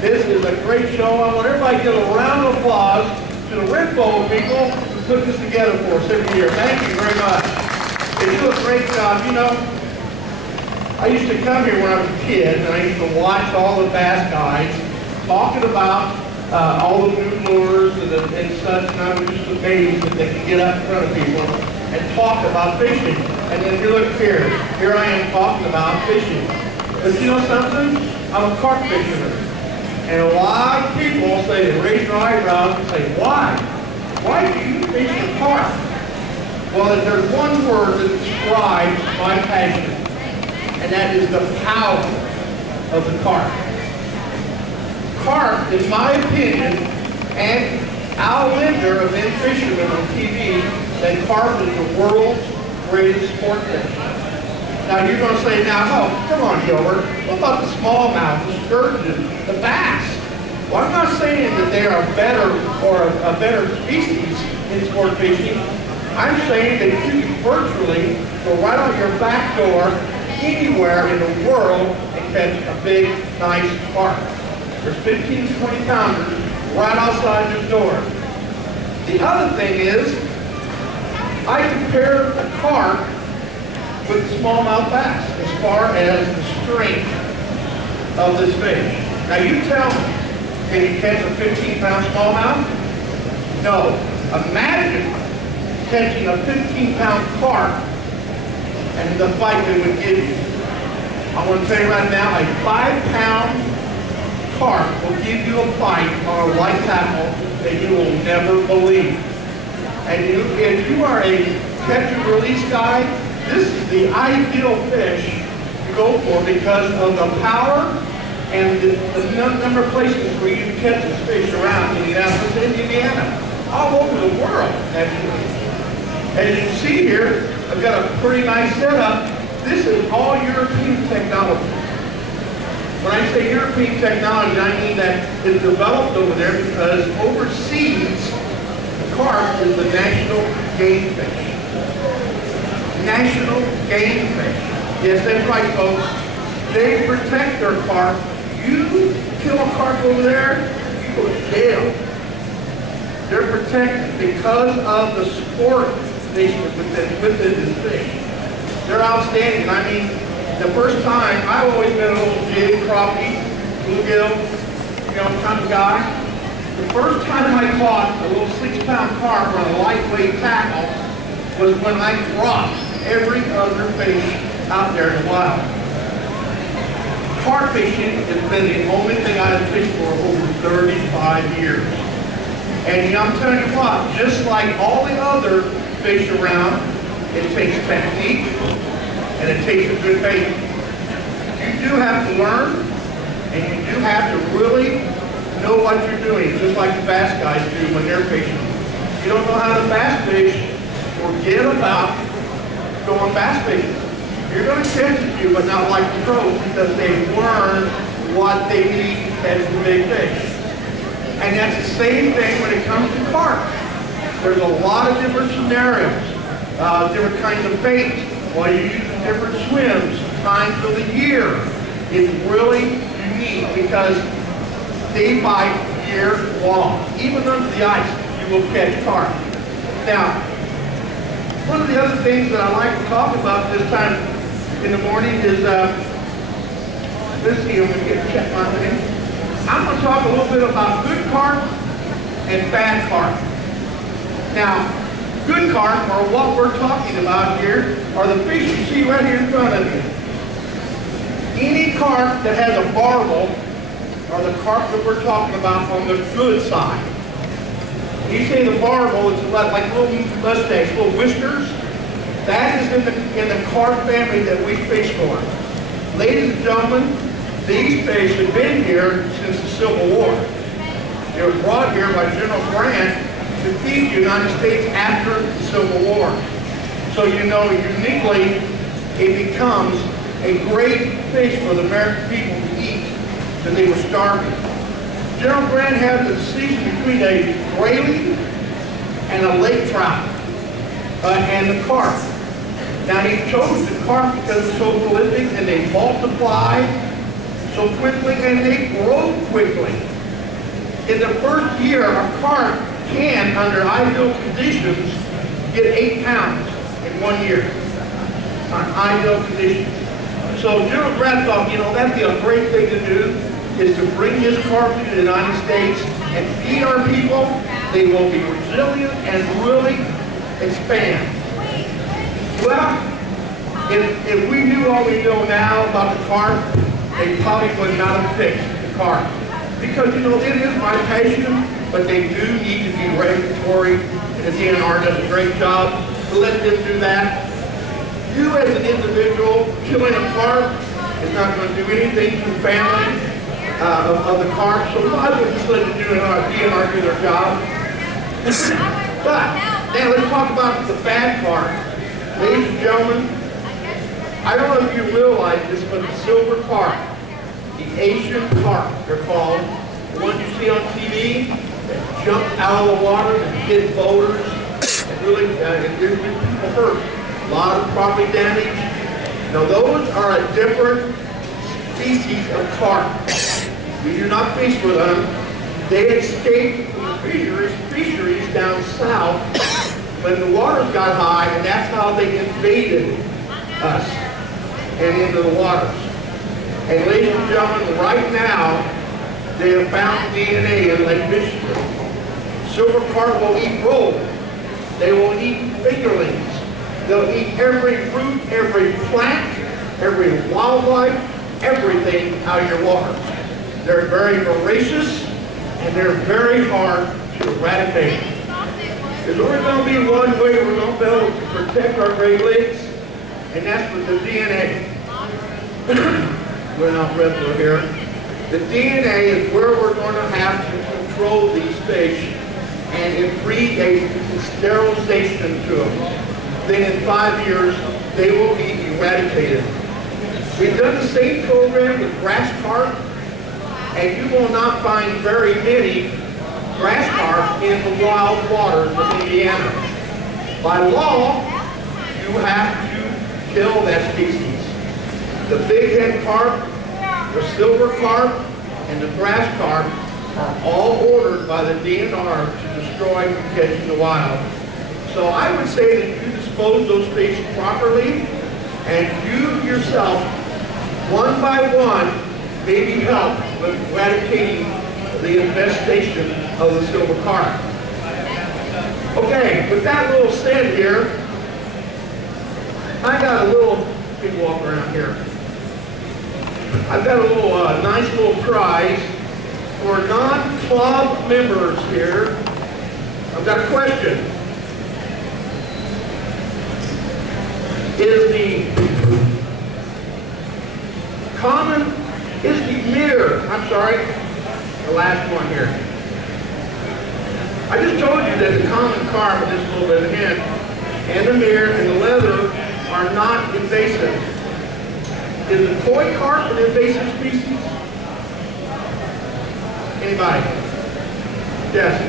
This is a great show. I want everybody to give a round of applause to the Red Bowl people who put this together for us every year. Thank you very much. They do a great job. You know, I used to come here when I was a kid, and I used to watch all the bass guys talking about all the new lures and such, and I was just amazed that they could get up in front of people and talk about fishing. And then you look here I am talking about fishing. But you know something? I'm a carp fisherman. And a lot of people say, they raise their eyebrows and say, why? Why do you fish for carp? Well, there's one word that describes my passion, and that is the power of the carp. Carp, in my opinion, and Al Linder of In Fisherman on TV, that carp is the world's greatest sport fish. Now you're going to say, now, oh, come on, Gilbert, what about the smallmouth, the sturgeon, the bass? Well, I'm not saying that they are better or a better species in sport fishing. I'm saying that you can virtually go right out your back door anywhere in the world and catch a big, nice carp. There's 15 to 20 pounders right outside your door. The other thing is, I compare the carp with smallmouth bass as far as the strength of this fish. Now you tell me, can you catch a 15-pound smallmouth? No. Imagine catching a 15-pound carp and the fight they would give you. I want to tell you right now, a 5-pound carp will give you a fight on a light tackle that you will never believe. And if you are a catch and release guy, this is the ideal fish to go for because of the power and the number of places where you can catch this fish around Indianapolis and Indiana, all over the world, actually. As you can see here, I've got a pretty nice setup. This is all European technology. When I say European technology, I mean that it's developed over there because overseas, carp is the national game fish. National game fish. Yes, that's right, folks. They protect their carp. You kill a carp over there, you go to jail. They're protected because of the sport within this fish. They're outstanding. I mean, the first time, I've always been a little jig, crappie, bluegill, kind of guy. The first time I caught a little 6-pound carp on a lightweight tackle was when I dropped every other fish out there in the wild. Carp fishing has been the only thing I've fished for over 35 years. And I'm telling you what, just like all the other fish around, it takes technique and it takes a good bait. You do have to learn, and you do have to really know what you're doing, just like the bass guys do when they're fishing. If you don't know how to bass fish, forget about going bass fishing. You're going to catch a few, but not like the pros, because they've learned what they need to catch the big fish. And that's the same thing when it comes to carp. There's a lot of different scenarios, different kinds of baits, while you're using different swims, times of the year. It's really unique because they bite year long. Even under the ice, you will catch carp. Now, one of the other things that I like to talk about this time in the morning is, let's see, I'm going to check my thing. I'm going to talk a little bit about good carp and bad carp. Now, good carp, or what we're talking about here, are the fish you see right here in front of you. Any carp that has a barbel are the carp that we're talking about on the good side. When you say the barbel, it's like little mustache, little whiskers. That is in the carp family that we fish for. Ladies and gentlemen, these fish have been here since the Civil War. They were brought here by General Grant to feed the United States after the Civil War. So you know, uniquely, it becomes a great fish for the American people to eat because they were starving. General Grant had the decision between a grayling and a lake trout and the carp. Now he chose the carp because it's so prolific and they multiply so quickly and they grow quickly. In the first year, a carp can, under ideal conditions, get 8 pounds in 1 year. On ideal conditions. So General Brad thought, you know, that'd be a great thing to do, is to bring his carp to the United States and feed our people. They will be resilient and really expand. Well, if we knew what we know now about the carp, they probably would not have picked the carp. Because, you know, it is my passion, but they do need to be regulatory, and the DNR does a great job to let them do that. You as an individual killing a carp is not going to do anything to the family of the carp, so we might as well just let the DNR do their job. But, now let's talk about the bad carp. Ladies and gentlemen, I don't know if you realize this, but the silver carp, the Asian carp, they're called, the ones you see on TV that jump out of the water and hit boulders, and really, and there's been people hurt. A lot of property damage. Now those are a different species of carp. We do not fish with them. They escaped from the fisheries down south when the waters got high, and that's how they invaded us and into the waters. And ladies and gentlemen, right now, they have found DNA in Lake Michigan. Silver carp will eat roll. They will eat fingerlings. They'll eat every fruit, every plant, every wildlife, everything out of your water. They're very voracious, and they're very hard to eradicate. There's only going to be one way we're going to be able to protect our Great Lakes, and that's with the DNA. We're not regular here. The DNA is where we're going to have to control these fish and breed a sterilization to them. Then in 5 years, they will be eradicated. We've done the same program with grass carp, and you will not find very many grass carp in the wild waters of Indiana. By law, you have to kill that species. The big head carp, the silver carp, and the grass carp are all ordered by the DNR to destroy from catching the wild. So I would say that you dispose those fish properly, and you yourself, one by one, maybe help with eradicating the infestation of the silver carp. Okay, with that little said here, I got a little, people walk around here. I've got a little nice little prize for non-club members here. I've got a question. Is the mirror, I'm sorry, the last one here. I just told you that the common carp, with this little bit of hint, and the mirror and the leather are not invasive. Is the koi carp an invasive species? Anybody? Yes.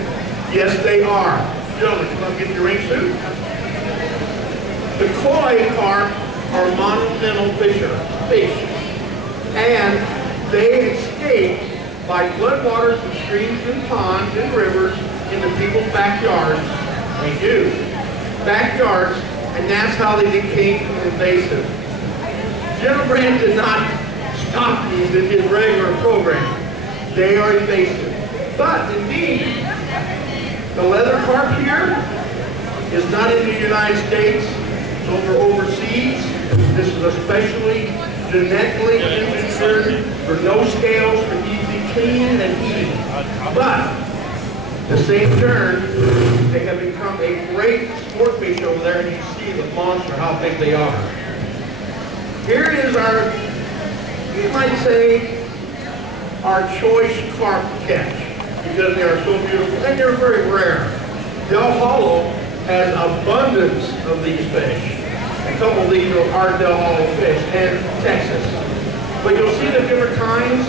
Yes, they are. Gentlemen, come on, get your ring suit. The koi carp are monumental fish, and they escape by floodwaters of streams and ponds and rivers into people's backyards. They do. Backyards, and that's how they became invasive. General Brand did not stop these in his regular program. They are invasive. But indeed, the leather carp here is not in the United States. It's over overseas. This is especially genetically engineered for no scales, for easy cleaning and eating. But at the same turn, they have become a great sport fish over there, and you see the monster, how big they are. Here is our, you might say, our choice carp catch, because they are so beautiful, and they're very rare. Del Hollow has abundance of these fish. A couple of these are Del Hollow fish, and Texas. But you'll see the different kinds.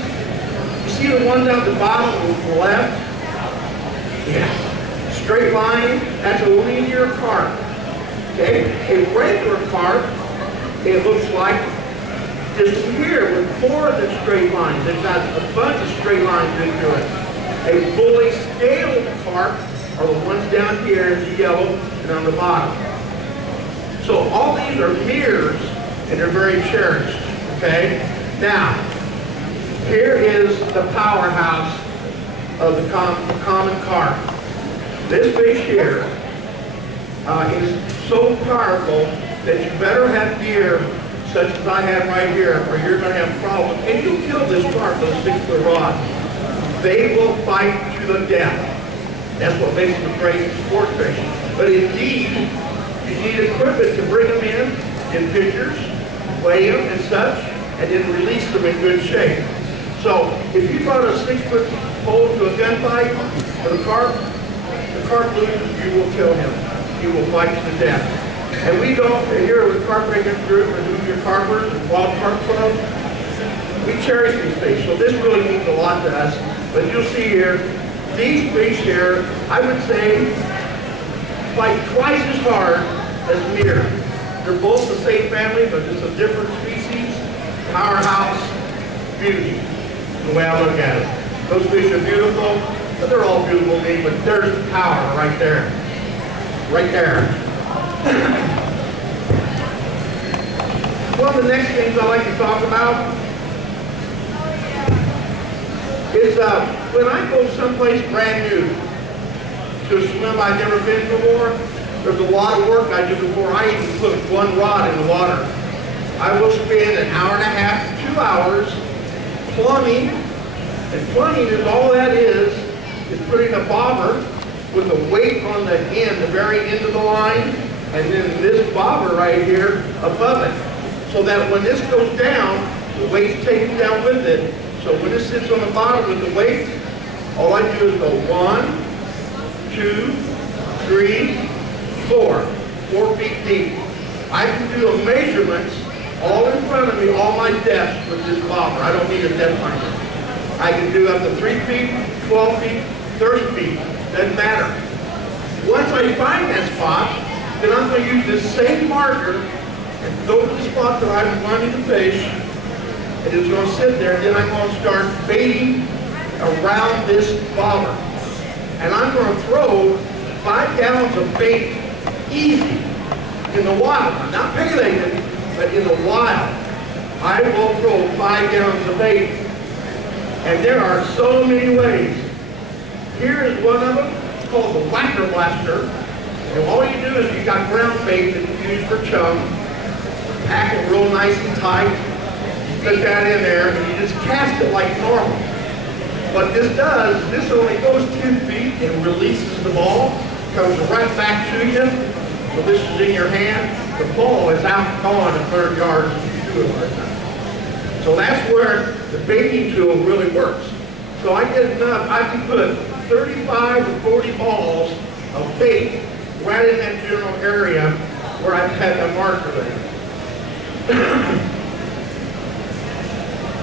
You see the one down at the bottom on the left? Yeah. Straight line, that's a linear carp. Okay? A regular carp, it looks like just here with more than straight lines. It's got a bunch of straight lines into it. A fully scaled carp are the ones down here in the yellow and on the bottom. So all these are mirrors, and they're very cherished, okay? Now, here is the powerhouse of the common carp. This fish here is so powerful that you better have gear such as I have right here, or you're going to have problems. And you kill this carp with a 6-foot rod. They will fight to the death. That's what makes them a great sport fish. But indeed, you need equipment to bring them in pictures, weigh them and such, and then release them in good shape. So if you brought a 6-foot pole to a gunfight for the carp loses, you will kill him. He will fight to the death. And we don't, here with Carp Angler Group and Junior Carpers and Wild Carp Club, we cherish these fish. So this really means a lot to us. But you'll see here, these fish here, I would say, fight twice as hard as mirror. They're both the same family, but it's a different species, powerhouse, beauty, the way I look at it. Those fish are beautiful, but they're all beautiful to me, but there's the power right there. Right there. One of the next things I like to talk about is when I go someplace brand new to a swim I've never been before, there's a lot of work I do before I even put one rod in the water. I will spend an hour and a half to 2 hours plumbing, and plumbing is all that is putting a bobber with a weight on the end, the very end of the line, and then this bobber right here above it, so that when this goes down, the weight's taken down with it. So when it sits on the bottom with the weight, all I do is go 1, 2, 3, 4, 4 feet deep. I can do the measurements all in front of me, all my depths with this bobber. I don't need a depth finder. I can do up to 3 feet, 12 feet, 30 feet, doesn't matter. Once I find that spot, then I'm going to use this same marker and go to the spot that I'm wanting to fish, and it's going to sit there, and then I'm going to start baiting around this bobber. And I'm going to throw 5 gallons of bait easy in the wild. I'm not paylating, but in the wild. I will throw 5 gallons of bait. And there are so many ways. Here is one of them. It's called the Whacker Blaster. And all you do is you got ground bait that you use for chum. Pack it real nice and tight. Put that in there, and you just cast it like normal. What this does, this only goes 10 feet and releases the ball, comes right back to you. So this is in your hand. The ball is out gone at 100 yards if you do it right now. So that's where the baiting tool really works. So I get enough, I can put 35 to 40 balls of bait right in that general area where I've had that marker there.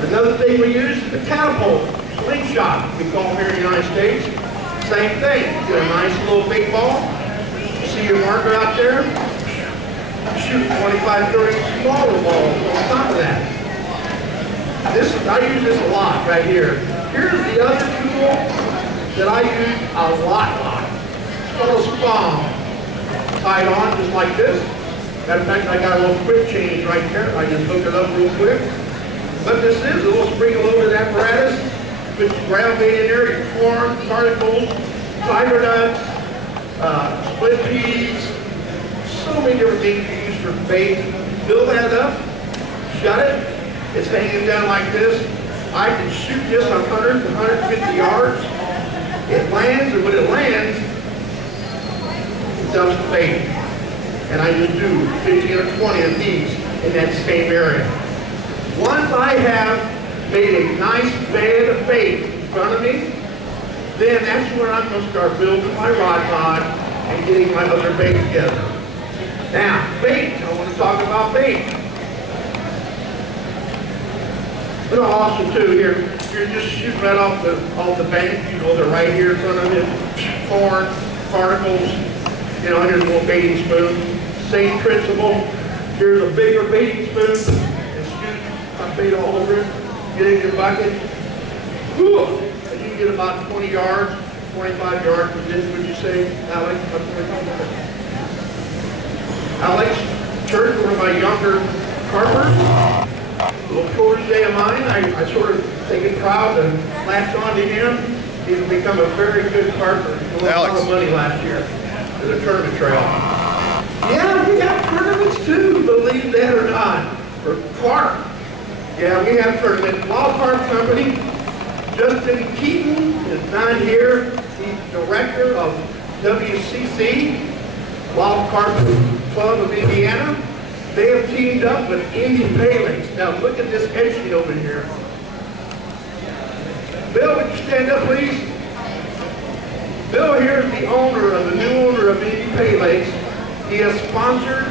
Another thing we use is the catapult, slingshot, we call them here in the United States. Same thing, you get a nice little big ball, you see your marker out there, shoot 25, 30 smaller balls on top of that. I use this a lot right here. Here's the other tool that I use a lot. It's called a spom. Tied on just like this. Matter of fact, I got a little quick change right there. I just hook it up real quick. What this is a little spring-loaded apparatus. Put your ground bait in there, your corn, particles, fiber nuts, split peas, so many different things you use for bait. Fill that up, shut it. It's hanging down like this. I can shoot this 100 to 150 yards. It lands, and when it lands, it dumps the bait. And I just do 15 or 20 of these in that same area. Once I have made a nice bed of bait in front of me, then that's when I'm going to start building my rod pod and getting my other bait together. Now, bait. I want to talk about bait. But also too, here, you're just shooting right off the bank. You know, they're right here in front of you. Corn, particles. You know, here's a little baiting spoon. Same principle. Here's a bigger baiting spoon. And shoot my bait all over it. Get in your bucket. Whew. And you get about 20 yards, 25 yards from this, would you say, Alex? Alex Church, one of my younger carpers, a little protege of mine. I sort of taken proud and latched on to him. He's become a very good carper. He won a lot of money last year in the tournament trail. Yeah, we have tournaments too, believe that or not, for carp. Yeah, we have tournaments. Wild Carp Company. Justin Keaton is down here. He's director of WCC, Wild Carp Club of Indiana. They have teamed up with Indy Paylings. Now look at this head sheet over here. Bill, would you stand up, please? Bill here is the new owner of Indy Paylings. He has sponsored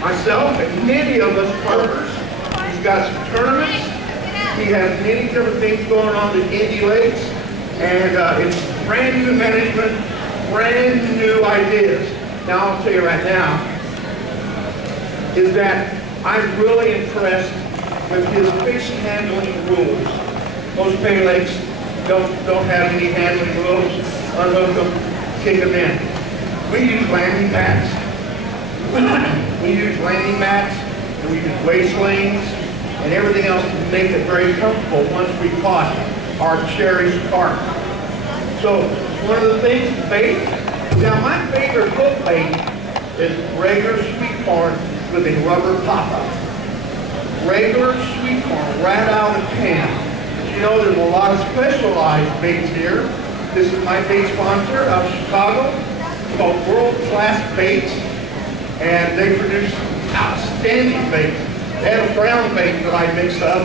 myself and many of us carpers. He's got some tournaments. He has many different things going on at Indy Lakes. And it's brand new management, brand new ideas. Now I'll tell you right now, is that I'm really impressed with his fish handling rules. Most Pay Lakes don't have any handling rules. Unhook them, kick them in. We use landing mats. We use landing mats, and we use weight slings, and everything else to make it very comfortable once we caught our cherished carp. So one of the things, bait. Now my favorite hook bait is regular sweet corn with a rubber pop-up. Regular sweet corn right out of the can. But you know, there's a lot of specialized baits here. This is my bait sponsor out of Chicago, called World Class Baits, and they produce outstanding baits. They have a brown bait that I mix up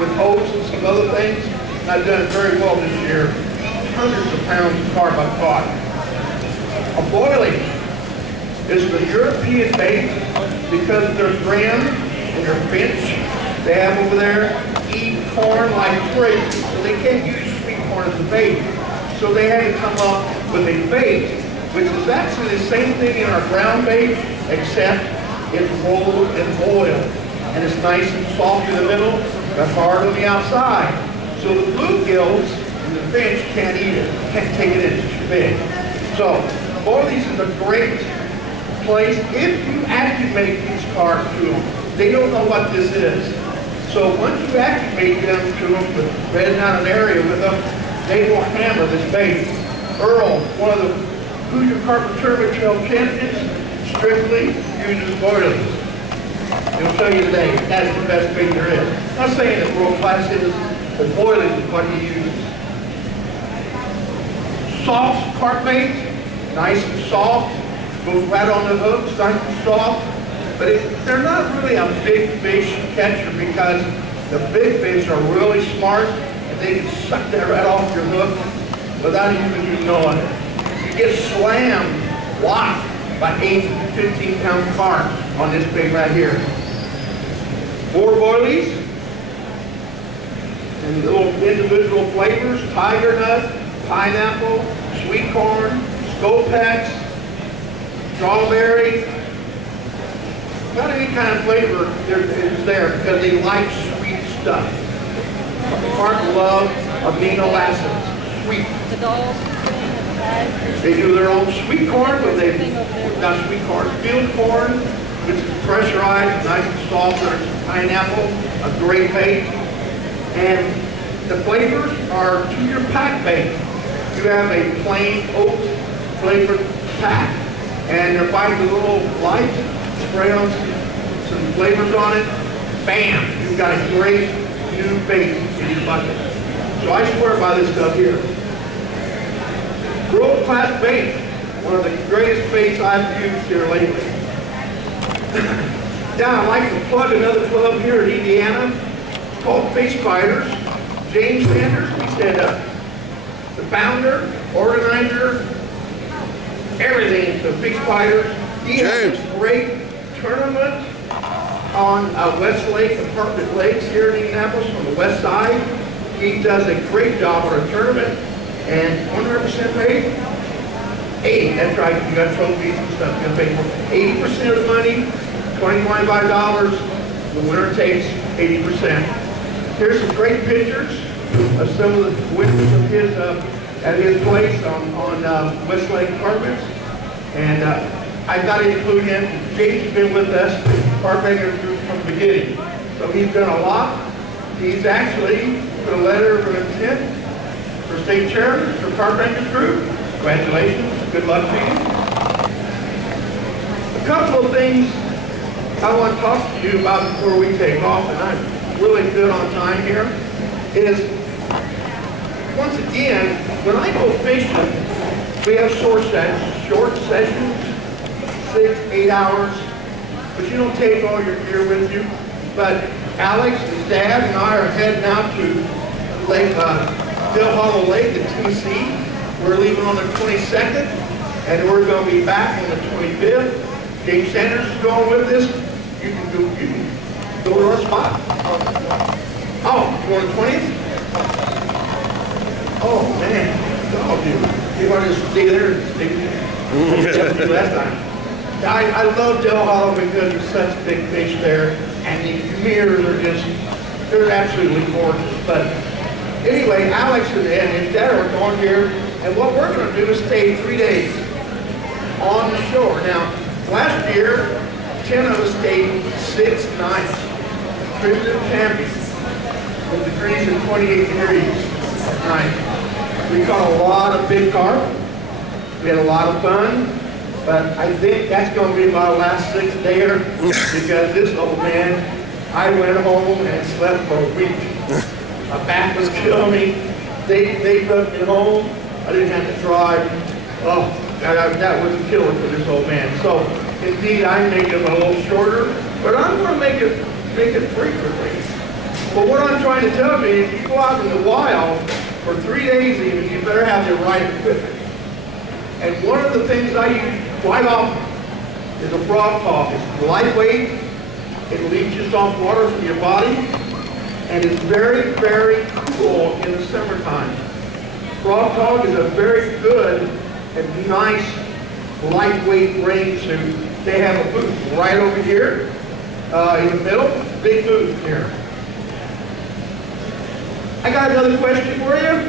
with oats and some other things. And I've done it very well this year. Hundreds of pounds of carp I've caught. A boilie is the European bait because their brim and their bench they have over there eat corn like crazy. So they can't use sweet corn as a bait. So they had to come up with a bait, which is actually the same thing in our brown bait, except it's rolled and boiled. And it's nice and soft in the middle, but hard on the outside. So the bluegills and the finch can't eat it, can't take it in, it's too big. So boilies is a great place if you activate these carp to them. They don't know what this is. So once you activate them to them, with bedding out an area with them, they will hammer this bait. Earl, one of the Hoosier Carpet Tournament Trail champions, strictly uses boilies. He'll show you today that's the best bait there is. I'm not saying that world class is, but boilies is what he uses. Soft carp bait, nice and soft, goes right on the hooks, nice and soft. But they're not really a big fish catcher because the big fish are really smart and they can suck that right off your hook without even you knowing it. You get slammed, locked by 8 to 15 pound carp on this bait right here. 4 boilies and little individual flavors: tiger nut, pineapple, sweet corn, Scopex, strawberry. Not any kind of flavor is there because they like sweet stuff. Carp love amino acids, sweet. They do their own sweet corn, but they've got sweet corn, field corn, which is pressurized, nice and soft. There's pineapple, a great bait. And the flavors are to your pack bait. You have a plain oat flavored pack, and they're buying the little light, spray on some flavors on it, bam, you've got a great new bait in your bucket. So I swear by this stuff here. World Class Bait, one of the greatest baits I've used here lately. Now I'd like to plug another club here in Indiana called Fish Fighters. James Sanders, we stand up. The founder, organizer, everything to Fish Fighters. He has a great tournament on West Lake, Apartment Lakes here in Indianapolis on the west side. He does a great job on a tournament, and 100% paid. 80, that's right, you got trophies and stuff you pay for. 80% of the money, $25. The winner takes 80%. Here's some great pictures some of the witnesses of his at his place on West Lake Apartments, and I got to include him. Jake's been with us, Carp Angler Group, from the beginning, so he's done a lot. He's actually put a letter of intent for state chairman for Carp Angler Group. Congratulations, good luck to you. A couple of things I want to talk to you about before we take off, and I'm really good on time here, is once again, when I go fishing, we have short sessions, 6-8 hours, but you don't take all your gear with you. But Alex and Dad and I are heading out to Lake Del Hollow Lake in Tennessee. We're leaving on the 22nd, and we're going to be back on the 25th. James Sanders is going with us. You can go to our spot. Oh, you want the 20th? Oh man, oh dude, you want to stay there and stay there? Last time. I love Del Hollow because there's such big fish there, and the mirrors are they're absolutely gorgeous. But anyway, Alex and his dad are going here, and what we're going to do is stay 3 days on the shore. Now, last year, 10 of us stayed 6 nights. Crimson champions with degrees of 28 degrees at night. We caught a lot of big carp. We had a lot of fun. But I think that's going to be my last 6 there because this old man, I went home and slept for a week. My back was killing me. They drove me home. I didn't have to drive. Oh, that was a killer for this old man. So indeed, I make it a little shorter, but I'm going to make it frequently. But what I'm trying to tell you is, if you go out in the wild for 3 days even, you better have the right equipment. And one of the things I use quite often is a frog tog. It's lightweight, it leaches off water from your body, and it's very, very cool in the summertime. Frog tog is a very good and nice lightweight rain suit. They have a booth right over here in the middle, big booth here. I got another question for you.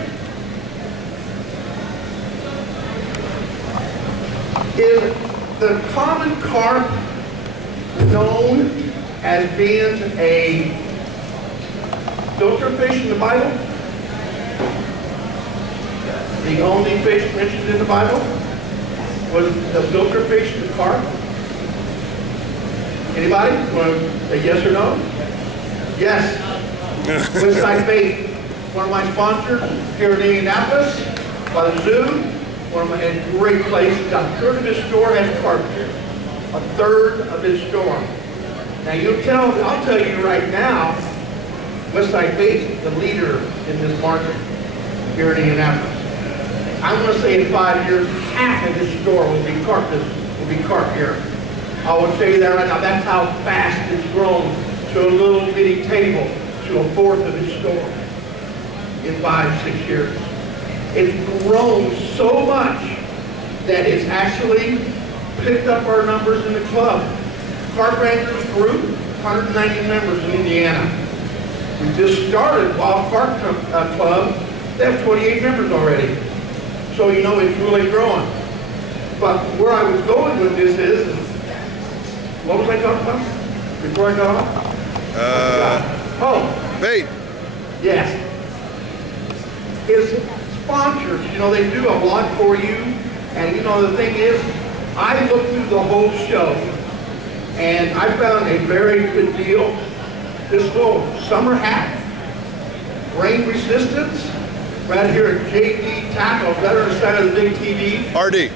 Is the common carp known as being a filter fish in the Bible? The only fish mentioned in the Bible was the filter fish, the carp. Anybody want to say yes or no? Yes. Westside Bait, one of my sponsors here in Indianapolis, by the zoo. A great place. About a third of his store has carp here. A third of his store. Now I'll tell you right now, Westside Bait is the leader in this market here in Indianapolis. I'm going to say in 5 years, half of his store will be carp here. I will tell you that right now. That's how fast it's grown to a little bitty table to a fourth of his store in 5-6 years. It's grown so much that it's actually picked up our numbers in the club. Carp Anglers Group, 190 members in Indiana. We just started Wild Carp Club. They have 28 members already. So you know it's really growing. But where I was going with this is, what was I talking about before I got off? Oh, bait. Yes. Is sponsors, you know, they do a lot for you, and you know the thing is, I looked through the whole show, and I found a very good deal. This little summer hat, rain resistance, right here at JD Tackle, right on the side of the big TV. RD.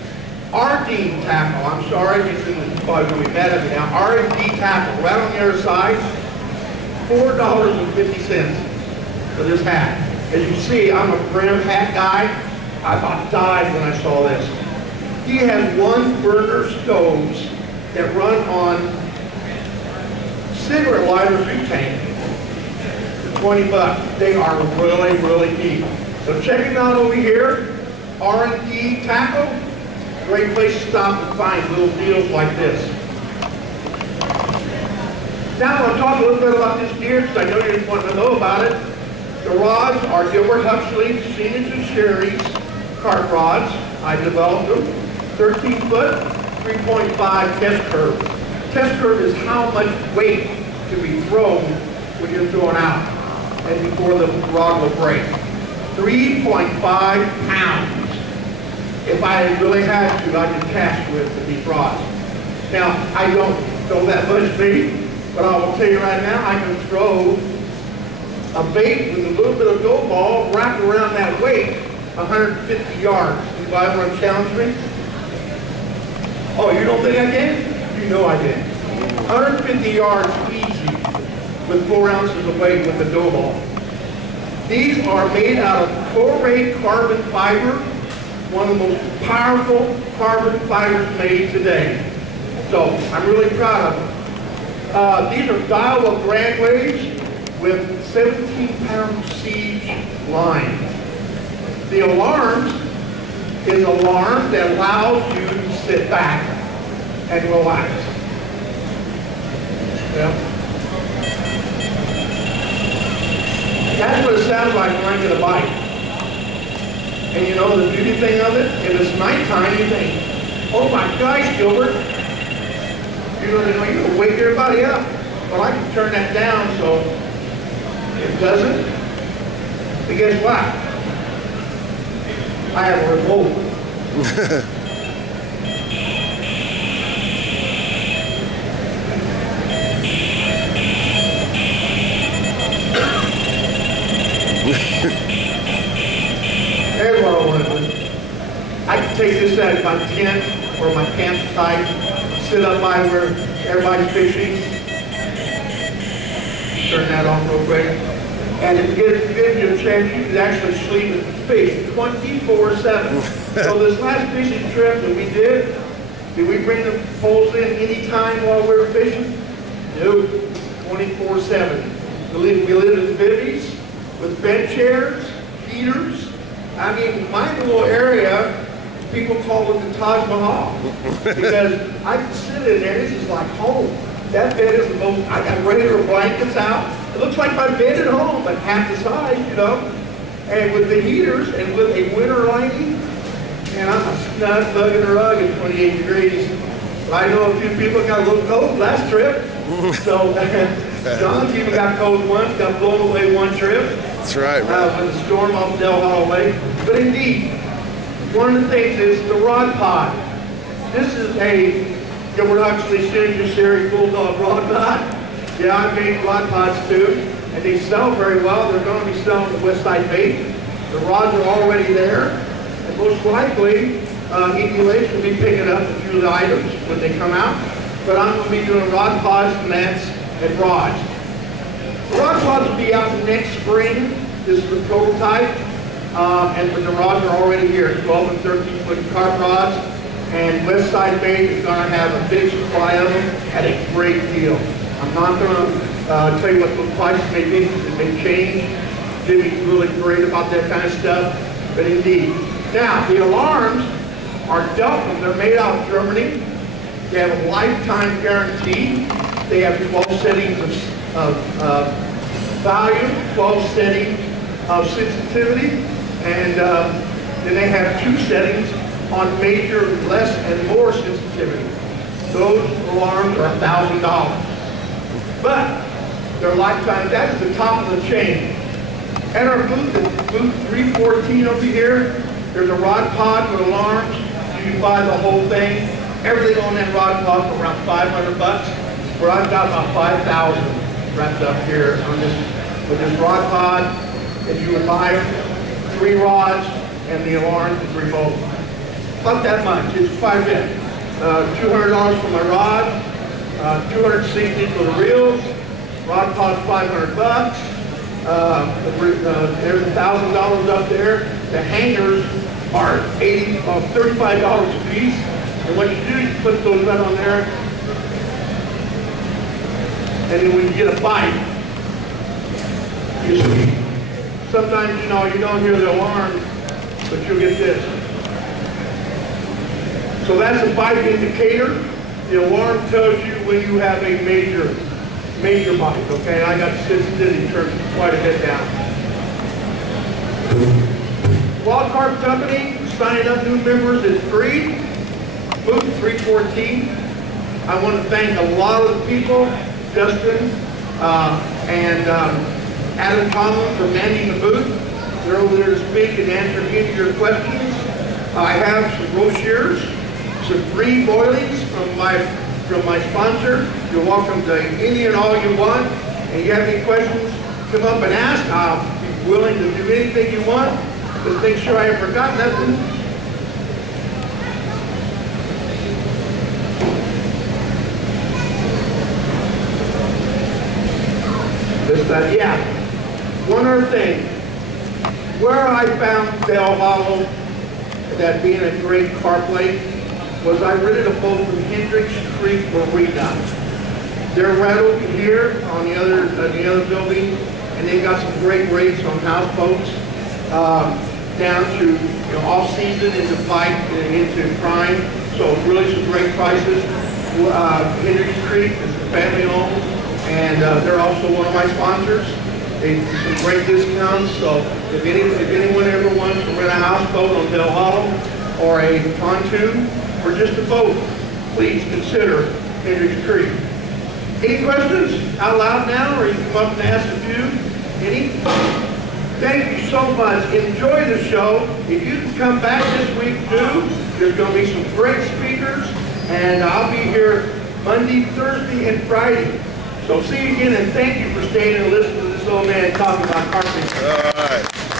RD Tackle, I'm sorry, it's probably going to be mad at me now. RD Tackle, right on the other side, $4.50 for this hat. As you see, I'm a brim hat guy. I about died when I saw this. He has 1 burner stoves that run on cigarette lighter butane. For 20 bucks. They are really, really neat. So check him out over here. R&D Tackle. Great place to stop and find little deals like this. Now I want to talk a little bit about this gear because I know you want to know about it. The rods are Gilbert Huxley Signature Series carp rods. I developed them. 13-foot, 3.5 test curve. Test curve is how much weight can be thrown when you're throwing out and before the rod will break. 3.5 pounds. If I really had to, I could cast with these rods. Now, I don't throw that much bait, but I will tell you right now, I can throw a bait with a little bit of gold ball wrapped around that weight 150 yards. Anybody want to challenge me? Oh, you don't think I can? You know I can. 150 yards easy with 4 ounces of weight with the dough ball. These are made out of chlorate carbon fiber, one of the most powerful carbon fibers made today. So I'm really proud of them. These are dial-up grandways with 17-pound siege line. The alarms is an alarm that allows you to sit back and relax. Yeah. That's what it sounds like when I get a bite. And you know the beauty thing of it? If it's nighttime, you think, oh my gosh, Gilbert, you're gonna wake everybody up. But I can turn that down so it doesn't. But guess what? I have a remote. Here's what I want to do. I can take this out of my tent or my campsite, sit up by where everybody's fishing, turn that off real quick, and it gives you a chance you can actually sleep and fish 24/7. So this last fishing trip that we did we bring the poles in any time while we were fishing? No, 24/7. We live in bivvies with bed chairs, heaters. I mean, my little area, people call it the Taj Mahal because I can sit in there. This is like home. That bed is the most. I got regular blankets out. It looks like my bed at home, but half the size, you know. And with the heaters and with a winter lighting, and I'm a snug bug in the rug at 28 degrees. But I know a few people got a little cold last trip. So John's even got cold once, got blown away one trip. That's right, man. With the storm off Del Holloway. But indeed, one of the things is the rod pod. This is a Gilbert Huxley Signature Series Bulldog rod pod. Yeah, I made rod pods too, and they sell very well. They're going to be selling at Westside Bait. The rods are already there, and most likely, Indy will be picking up a few of the items when they come out. But I'm going to be doing rod pods, nets, and rods. The rod pods will be out next spring. This is the prototype, and the rods are already here, 12 and 13-foot carp rods. And Westside Bait is going to have a big supply of them at a great deal. I'm not going to tell you what the prices may be, because it may change. Jimmy's really great about that kind of stuff, but indeed. Now, the alarms are Delta. They're made out of Germany. They have a lifetime guarantee. They have 12 settings of volume, 12 settings of sensitivity, and then they have 2 settings on major, less, and more sensitivity. Those alarms are $1,000. But they're lifetime. That is the top of the chain. At our booth, at booth 314 over here, there's a rod pod with alarms. You can buy the whole thing. Everything on that rod pod for around $500 bucks. Where I've got about 5,000 wrapped up here on this with this rod pod. If you would buy 3 rods and the alarms is remote. Not that much. It's quite a bit. $200 for my rod. $260 for the reels. Rod pod's $500 bucks. There's $1,000 up there. The hangers are $35 a piece. And what you do is you put those right on there. And then when you get a bite, you see. Sometimes, you know, you don't hear the alarm, but you'll get this. So that's a bite indicator. The alarm tells you when you have a major bite, okay? I got sensitivity turned quite a bit down. Wild Carp Company, signing up new members is free. Booth 314. I want to thank a lot of the people, Justin and Adam Conlon for manning the booth. They're over there to speak and answer any of your questions. I have some brochures, some free boilies from my sponsor. You're welcome to any and all you want. And if you have any questions, come up and ask. I'll be willing to do anything you want. Just make sure I haven't forgotten nothing. Yeah. One other thing. Where I found Bell Hollow, that being a great carp lake, was I rented a boat from Hendricks Creek Marina. They're right over here on the other building, and they got some great rates on houseboats down to off season into fight and into prime. So really some great prices. Hendricks Creek is family owned, and they're also one of my sponsors. They do some great discounts. So if anyone ever wants to rent a houseboat on Bell Hollow, or a pontoon, or just a boat, please consider Hendricks Creek. Any questions out loud now, or you can come up and ask a few? Any? Thank you so much. Enjoy the show. If you can come back this week too, there's going to be some great speakers, and I'll be here Monday, Thursday, and Friday. So see you again, and thank you for staying and listening to this old man talking about carpentry. All right.